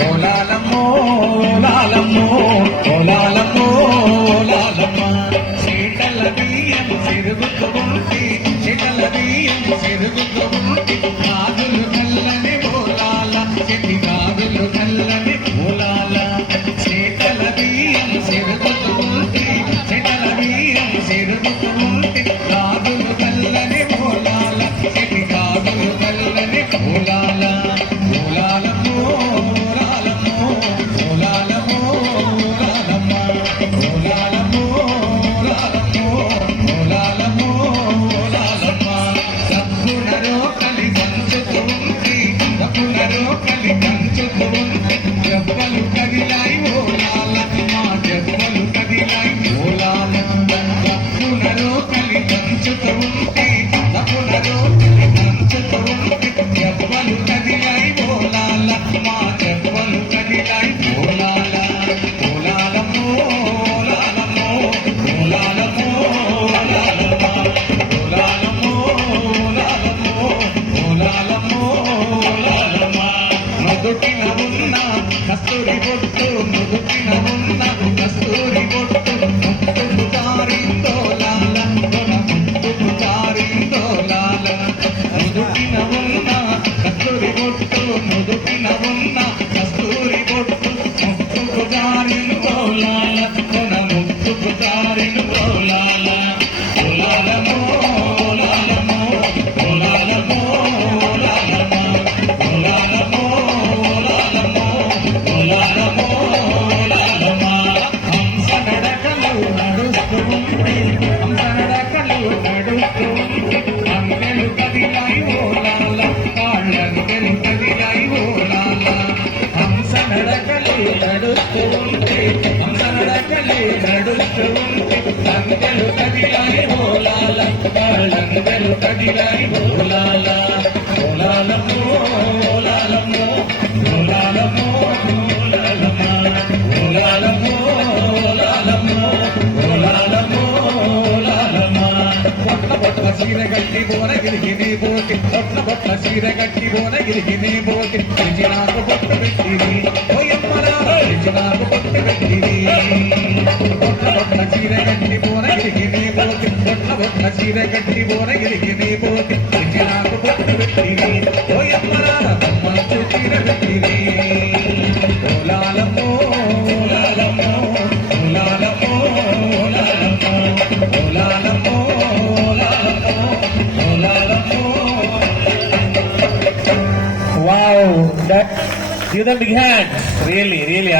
ఓలాలమ్మో ఓలాలమ్మో ఓలాలమ్మో ఓలాలమ్మ చీటల బియ్యం సిరుగుతూ ఉంటే చీటల బియ్యం సిరుగుతూ ఉంటే కాదులు కల్లని ఓలాల చెట్టి కాదులు కల్లని ఓలాల చీటల బియ్యం సిరుగుతూ ఉంటే చీటల బియ్యం సిరుగుతూ ఉంటే కాదులు కల్లని ఓలాల చెట్టి కాదులు కల్లని ఓలాల ఓలాలమ్మో ఓలాలమ్మో ఓలాలమ్మో ఓలాలమ్మ ఓలాలమ్మో ఓలాలమ్మో ఓలాలమ్మో ఓలాలమ్మ సబ్బునరో కలి పంచుతూ ఉంటే సబ్బునరో కలి పంచుతూ ఉంటే దెబ్బలు కదిలాయి ఓలాల మా దెబ్బలు కదిలాయి ఓలాల సబ్బునరో కలి పంచుతూ ఉంటే సబ్బునరో కలి పంచుతూ ఉంటే దెబ్బలు కదిలాయి ఓలాల మా దెబ్బలు కదిలాయి ఓలాల ఓలాలమ్మో ఓలాలమ్మో ఓలాలమ్మో ఓలాలమ్మ ఓలాలమ్మో ఓలాలమ్మో ఓలాలమ్మో ఓలాలమ్మ నుదుటిన ఉన్న కస్తూరి బొట్టు నుదుటిన ఉన్న కస్తూరి బొట్టు ముట్టుకు జారిందో లాల ముట్టుకు జారిందో లాల నుదుటిన ఉన్న కస్తూరి బొట్టు నుదుటిన ఉన్న కస్తూరి బొట్టు ముట్టుకు జారిందో లాల ముట్టుకు జారిందో లాల ఓలాలమ్మో ఓలాలమ్మో ఓలాలమ్మో ఓలాలమ్మ ఓలాలమ్మో ఓలాలమ్మో ఓలాలమ్మో ఓలాలమ్మ హంస నడకలు నడుస్తూ ఉంటే హంస నడకలు నడుస్తూ ఉంటే అంకెలు కదిలాయి ఓలాల కాళ్ళంకెలు కదిలాయి ఓలాల హంస నడకలు నడుస్తూ ఉంటే హంస నడకలు నడుస్తూ ఉంటే అంకెలు కదిలాయి ఓలాల కాళ్ళంకెలు కదిలాయి ఓలాల ఓలాలమ్మో ఓలాలమ్మో ఓలాలమ్మో ఓలాలమ్మ ఓలాలమ్మో ఓలాలమ్మో ఓలాలమ్మో ఓలాలమ్మ పొట్ల పొట్ల చీర గట్టి బోనగిరికి నీ పోతి పొట్ల పొట్ల చీర గట్టి బోనగిరికి నీ పోతి పిలిచి నాకు పొట్టు పెట్టిది ఓయమ్మరా పిలిచి నాకు పొట్టు పెట్టిది పొట్ల పొట్ల చీర గట్టి బోనగిరికి నీ పోతి పొట్ల పొట్ల చీర గట్టి బోనగిరికి నీ పోతి పిలిచి నాకు పొట్టు పెట్టిది ఓయమ్మరా మంచు చీర పెట్టిది ఓలాలమ్మో ఓలాలమ్మో ఓలాలమ్మో ఓలాలమ్మో ఓలాలమ్మో ఓలాలమ్మో ఓలాలమ్మో. Wow, that, give them big hands. Really, really.